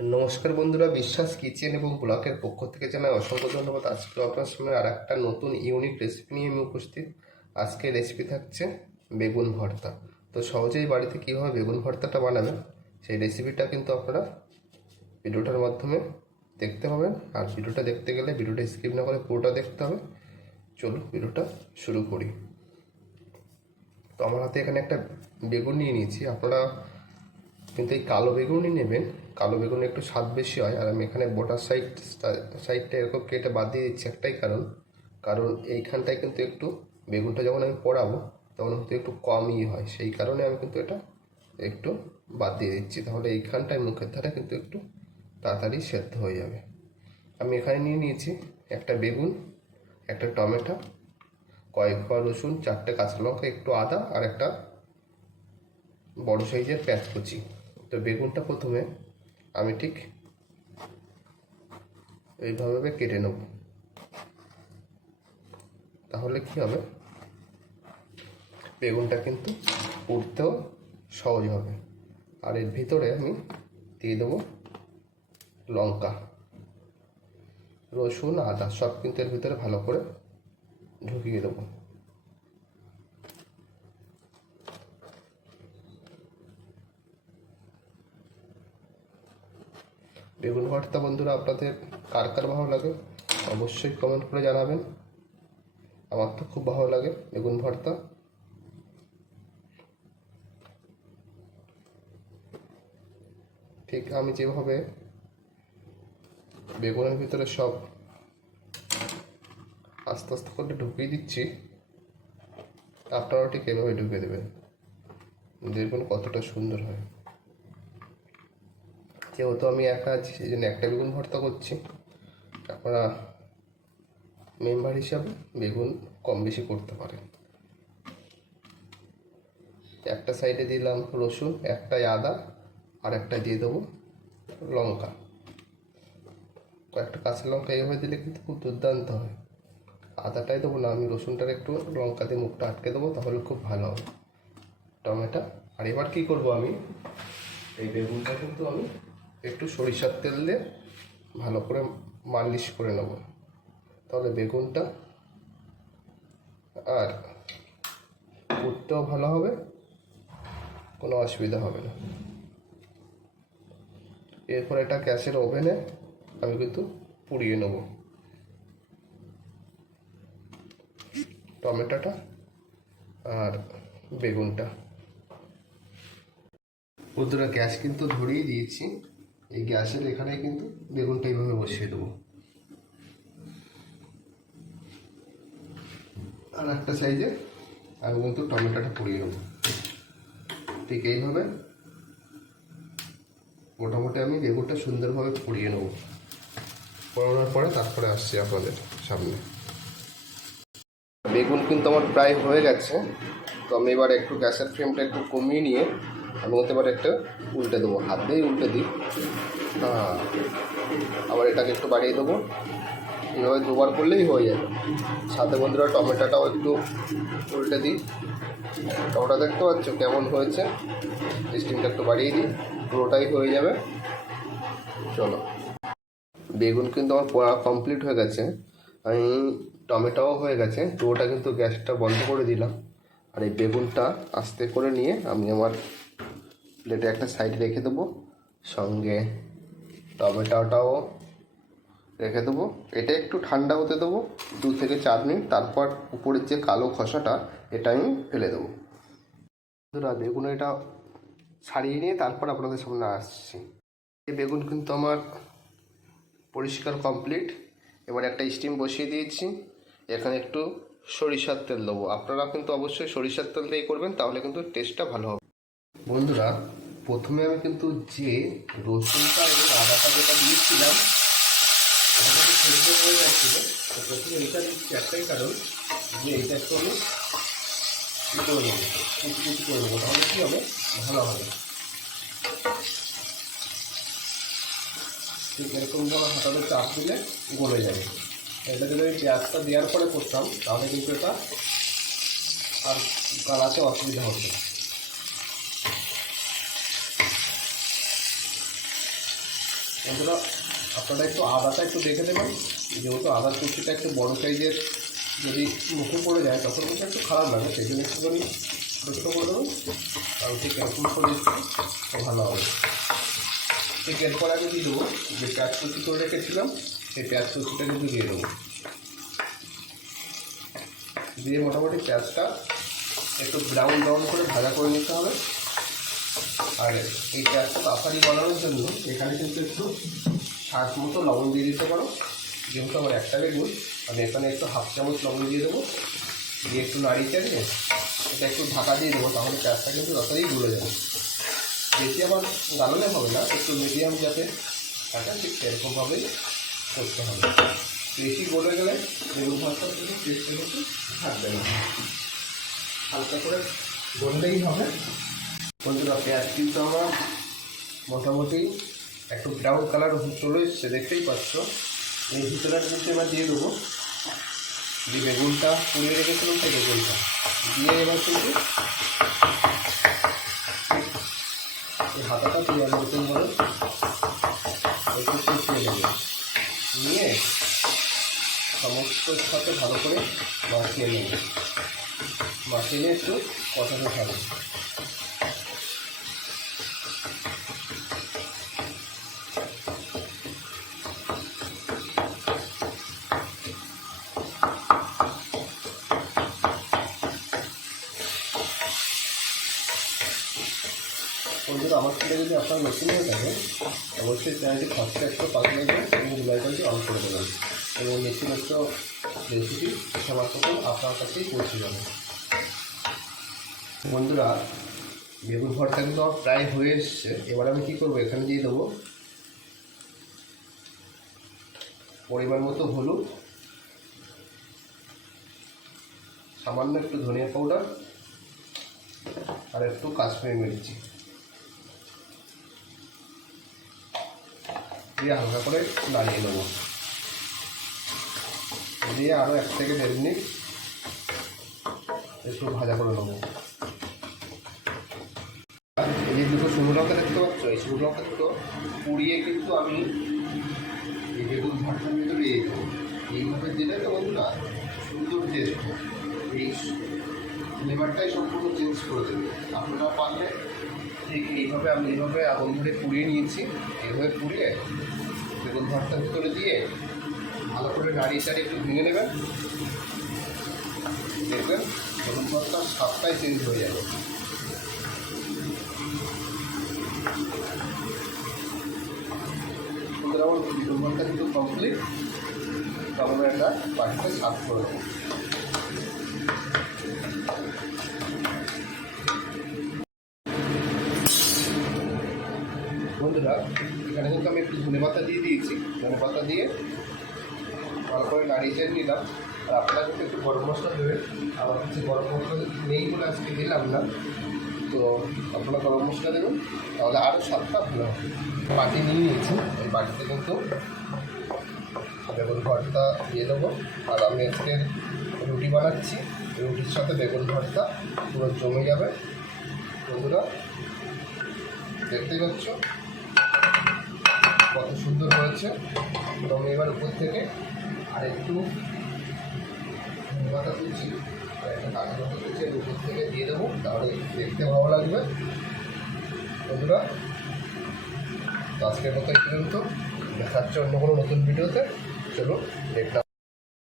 নমস্কার বন্ধুরা, বিশ্বাস কিচেন এবং ব্লকের পক্ষ থেকে জানাই অসংখ্য ধন্যবাদ। আজকে আপনার সামনে আর একটা নতুন ইউনিক রেসিপি নিয়ে আমি উপস্থিত। আজকে রেসিপি থাকছে বেগুন ভর্তা। তো সহজেই বাড়িতে কীভাবে বেগুন ভর্তাটা বানাবেন, সেই রেসিপিটা কিন্তু আপনারা ভিডিওটার মাধ্যমে দেখতে পাবেন। আর ভিডিওটা দেখতে গেলে ভিডিওটা স্কিপ না করে পুরোটা দেখতে হবে। চলুন ভিডিওটা শুরু করি। তো আমার হাতে এখানে একটা বেগুন নিয়ে নিয়েছি। আপনারা কিন্তু এই কালো বেগুনই নেবেন। কালো বেগুন একটু স্বাদ বেশি হয়, আর আমি এখানে বোটার সাইড সাইডটা এরকম কেটে বাদ দিয়ে দিচ্ছি একটাই কারণ। কারণ এইখানটায় কিন্তু একটু বেগুনটা যখন আমি পড়াবো, তখন কিন্তু একটু কমই হয়। সেই কারণে আমি কিন্তু এটা একটু বাদ দিয়ে দিচ্ছি। তাহলে এইখানটায় মুখের ধারে কিন্তু একটু তাড়াতাড়ি সেদ্ধ হয়ে যাবে। আমি এখানে নিয়ে নিয়েছি একটা বেগুন, একটা টমেটো, কয়েক কোয়া রসুন, চারটে কাঁচা লঙ্কা, একটু আদা, আর একটা বড় সাইজের পেঁয়াজ কুচি। তো বেগুনটা প্রথমে আমি ঠিক এইভাবে কেটে নেব। তাহলে কি হবে? বেগুনটা কিন্তু উঠতেও সহজ হবে। আর এর ভিতরে আমি দিয়ে দেবো লঙ্কা, রসুন, আদা, সব কিন্তু এর ভিতরে ভালো করে ঢুকিয়ে দেবো। বেগুন ভর্তা বন্ধুরা, আপনাদের কার কার ভালো লাগে অবশ্যই কমেন্ট করে জানাবেন। আমার তো খুব ভালো লাগে বেগুন ভর্তা। ঠিক আমি যেভাবে বেগুনের ভিতরে সব আস্তে আস্তে করে ঢুকিয়ে দিচ্ছি, আপনারাও ঠিক এভাবে ঢুকিয়ে দেবেন। দেখবেন কতটা সুন্দর হয়। যেহেতু আমি একা আছি, সেই জন্য একটা বেগুন ভর্তা করছি। আপনারা মেম্বার হিসাবে বেগুন কম বেশি করতে পারেন। একটা সাইডে দিলাম রসুন, একটাই আদা, আর একটা দিয়ে দেবো লঙ্কা। কয়েকটা কাঁচা লঙ্কা এভাবে দিলে কিন্তু খুব দুর্দান্ত হয়। আদাটাই দেবো না, আমি রসুনটার একটু লঙ্কা দিয়ে মুখটা আটকে দেবো, তাহলে খুব ভালো হবে। টমেটো, আর এবার কী করব আমি? এই বেগুনটা কিন্তু আমি একটু সরিষার তেল দিয়ে ভালো করে মালিশ করে নেব। তাহলে বেগুনটা আর উঠতেও ভালো হবে, কোনো অসুবিধা হবে না। এরপর এটা গ্যাসের ওভেনে আমি কিন্তু পুড়িয়ে নেব। টমেটোটা আর বেগুনটা। বন্ধুরা, গ্যাস কিন্তু ধরিয়ে দিয়েছি। এই গ্যাসের এখানে কিন্তু বেগুনটা এইভাবে বসিয়ে দেবো। আর একটা সাইজে আমি কিন্তু টমেটোটা পুড়িয়ে নেব। ঠিক এইভাবে মোটামুটি আমি বেগুনটা সুন্দরভাবে পুড়িয়ে নেব। পড়ানোর পরে তারপরে আসছি আপনাদের সামনে। বেগুন কিন্তু আমার প্রায় হয়ে গেছে। তো আমি এবার একটু গ্যাসের ফ্লেমটা একটু কমিয়ে নিয়ে আমি হতে পারে একটা উল্টে দেবো, হাত দিয়েই উল্টে দিই। হ্যাঁ আবার এটাকে একটু বাড়িয়ে দেবো। এভাবে দুবার করলেই হয়ে যাবে সাথে বন্ধুরা টমেটোটাও একটু উল্টে দিই। টমেটো দেখতে পাচ্ছ কেমন হয়েছে? স্টিমটা একটু বাড়িয়ে দিই, পুরোটাই হয়ে যাবে। চলো। বেগুন কিন্তু আমার পোড়া কমপ্লিট হয়ে গেছে। আমি টমেটোও হয়ে গেছে। ওটা কিন্তু গ্যাসটা বন্ধ করে দিলাম। আর এই বেগুনটা আস্তে করে নিয়ে আমি আমার প্লেটে একটা সাইডে রেখে দেবো, সঙ্গে টমেটোটাও রেখে দেবো। এটা একটু ঠান্ডা হতে দেবো, দু থেকে চার মিনিট, তারপর উপরের যে কালো খসাটা, এটা আমি ফেলে দেবো। বন্ধুরা, বেগুন এটা ছাড়িয়ে নিয়ে তারপর আপনাদের সামনে আসছি। এই বেগুন কিন্তু আমার পরিষ্কার কমপ্লিট এবার একটা স্টিম বসিয়ে দিয়েছি। এখানে একটু সরিষার তেল দেবো। আপনারা কিন্তু অবশ্যই সরিষার তেল দিয়েই করবেন, তাহলে কিন্তু টেস্টটা ভালো হবে। বন্ধুরা, প্রথমে আমি কিন্তু যে রসুনটা এবং আদাটা যেটা দিয়েছিলাম, ওটা সেদ্ধ হয়ে যাচ্ছিল প্রথমে এটা দিচ্ছি একটাই কারণ যে এটা একটু আমি ই করে নেব কুচি কুচি করে নেব, তাহলে কী হবে? ভালো হবে। ঠিক এরকম করে হাতাতে চাপ দিলে গলে যাবে। এটা যদি আমি পেঁয়াজটা দেওয়ার পরে করতাম, তাহলে কিন্তু এটা আর গালাতে অসুবিধা হতো না। বন্ধুরা, আপনারা একটু আদাটা একটু দেখে নেবেন। যেহেতু আদার কুচিটা একটু বড় সাইজের যদি মুখে পড়ে যায়, তখন কিন্তু একটু খারাপ লাগে, সেই জন্য একটুখানি ছোটো করে দেবেন আর ঠিক এরকম করে ভালো হবে। ঠিক এরপর আগে দিয়ে দেবো যে পেঁয়াজ কুচি করে রেখেছিলাম, সেই পেঁয়াজ কুচিটা কিন্তু দিয়ে দেবো। দিয়ে মোটামুটি পেঁয়াজটা একটু ব্রাউন ব্রাউন করে ভাজা করে নিতে হবে। আর পেঁয়াজটা তাড়াতাড়ি বানানোর জন্য এখানে কিন্তু একটু স্বাদ মতো লবণ দিয়ে দিতে পারো। যেহেতু আমার একটা বেগুন, আমি এখানে একটু হাফ চামচ লবণ দিয়ে দেবো। দিয়ে একটু নাড়িয়ে চালিয়ে এটা একটু ঢাকা দিয়ে দেবো, তাহলে পেঁয়াজটা কিন্তু তাড়াতাড়ি গুলে যাবে। বেশি আবার গালালে হবে না, একটু মিডিয়াম যাতে থাকে, ঠিক সেরকমভাবেই করতে হবে। বেশি গলে গেলে বেগুন ভাতটা কিন্তু টেস্টের মতো থাকবে না। হালকা করে গললেই হবে। বন্ধুরা, পেঁয়াজ কিন্তু আমার মোটামুটি একটু ব্রাউন কালার চলে এসছে, দেখতেই পাচ্ছ। এই ভিতরে কিন্তু এবার দিয়ে দেবো যে বেগুনটা পুড়িয়ে রেখেছিলাম সেই বেগুনটা। দিয়ে এবার কিন্তু এই হাতাটা দিয়ে নতুন করে একটু কুচিয়ে নেব। নিয়ে সমস্ত সাথে ভালো করে মাখিয়ে নেব। মাখিয়ে নিয়ে একটু কষাতে থাকবে। বন্ধুরা আমার থেকে যদি আপনার নতুন হয়ে থাকে অবশ্যই চ্যানেলটি সাবস্ক্রাইব করে পাশে লাগবে এবং বেলাইকনটি অন করে দেবেন এবং নতুন রেসিপি সবার প্রথম আপনার কাছেই পৌঁছে যাবে। বন্ধুরা বেগুন ভর্তা কিন্তু আমার প্রায় হয়ে এসছে। এবার আমি কী করব? এখানে দিয়ে দেবো পরিমাণ মতো হলুদ, সামান্য একটু ধনিয়া পাউডার আর একটু কাশ্মীরি মির্চি। দিয়ে হালকা করে নাড়িয়ে নেব। দিয়ে আরও এক থেকে দেড় মিনিট একটু ভাজা করে নেব। এই যে দুটো শুকনো লঙ্কা দেখতে পাচ্ছ? এই শুকনো লঙ্কা দুটো পুড়িয়ে কিন্তু আমি এই বেগুন ভাটার ভিতরে দিয়ে দেবো। এইভাবে দিলে তো বন্ধুরা সুন্দর টেস্ট এই ফ্লেভারটাই সম্পূর্ণ চেঞ্জ করে এইভাবে আমি এইভাবে আগুন ধরে পুড়িয়ে নিয়েছি। এইভাবে পুড়িয়ে বেগুন ভর্তার ভিতরে দিয়ে ভালো করে নাড়িয়ে চাড়িয়ে একটু ভেঙে নেবেন। দেখবেন বেগুন ভর্তার স্বাদটাই চেঞ্জ হয়ে যাবে। আমার বেগুন ভর্তা কিন্তু কমপ্লিট তখন একটা বাড়িতে সাফ করে দেবো বন্ধুরা, এখানে কিন্তু আমি একটু ধনে পাতা দিয়ে দিয়েছি। ধনে পাতা দিয়ে ভালো করে নাড়িয়ে চেয়ে নিলাম। আর আপনারা কিন্তু একটু গরম মশলা দেবেন। আমার কাছে গরম মশলা নেই বলে আজকে দিলাম না। তো আপনারা গরম মশলা দেবেন। তাহলে আরও স্বাদটা ভালো হবে। বাটি নিয়ে নিয়েছি। এই বাটিতে কিন্তু বেগুন ভর্তা দিয়ে দেবো। আর আমি আজকে রুটি বানাচ্ছি। রুটির সাথে বেগুন ভর্তা পুরো জমে যাবে। বন্ধুরা দেখতে পাচ্ছ? কত সুন্দর হয়েছে। এবং এবার উপর থেকে আর একটু পাতা তুলছি। একটা কাঁচা পাতা এর উপর থেকে দিয়ে দেবো, তাহলে দেখতে ভালো লাগবে। বন্ধুরা, আজকের মতো এই পর্যন্ত দেখাচ্ছে অন্য কোনো নতুন ভিডিওতে। চলো দেখলাম